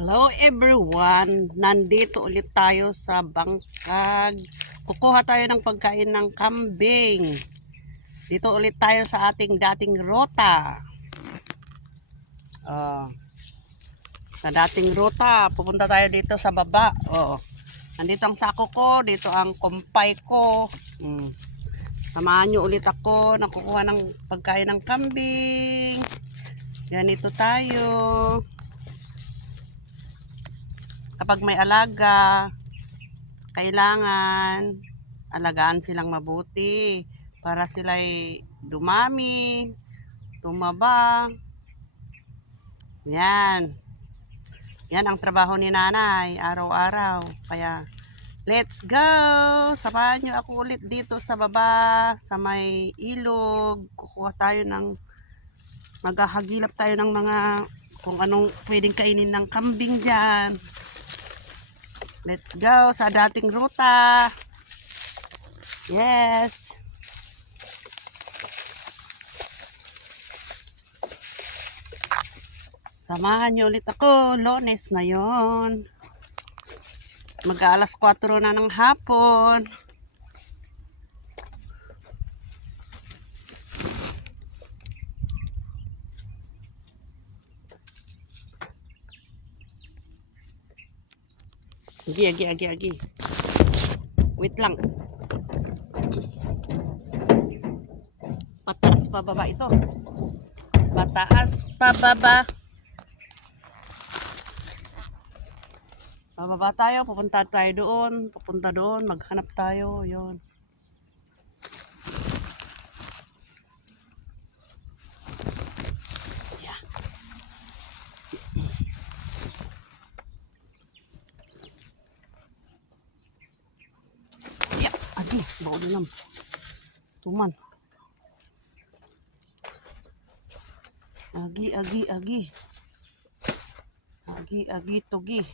Hello everyone! Nandito ulit tayo sa Bangkag. Kukuha tayo ng pagkain ng kambing. Dito ulit tayo sa ating dating rota. Sa dating rota, pupunta tayo dito sa baba. Nandito ang sako ko, dito ang kumpay ko. Samahan nyo ulit ako na kukuha ng pagkain ng kambing. Ganito tayo. Kapag may alaga, kailangan alagaan silang mabuti para sila'y dumami, tumaba. Yan. Yan ang trabaho ni nanay, araw-araw. Kaya, let's go! Samahan nyo ako ulit dito sa baba, sa may ilog. Kukuha tayo ng, maghahagilap tayo ng mga, kung anong pwedeng kainin ng kambing dyan. Let's go sa dating ruta. Yes. Samahan niyo ulit ako. Lunes ngayon. Mag-aalas 4 na ng hapon. Agi. Wait lang. Pataas pa baba ito. Pataas pa baba. Bababa tayo, pupunta tayo doon. Pupunta doon, maghanap tayo. Yun. Agi, bawa na lang. Tuman. Agi, togi.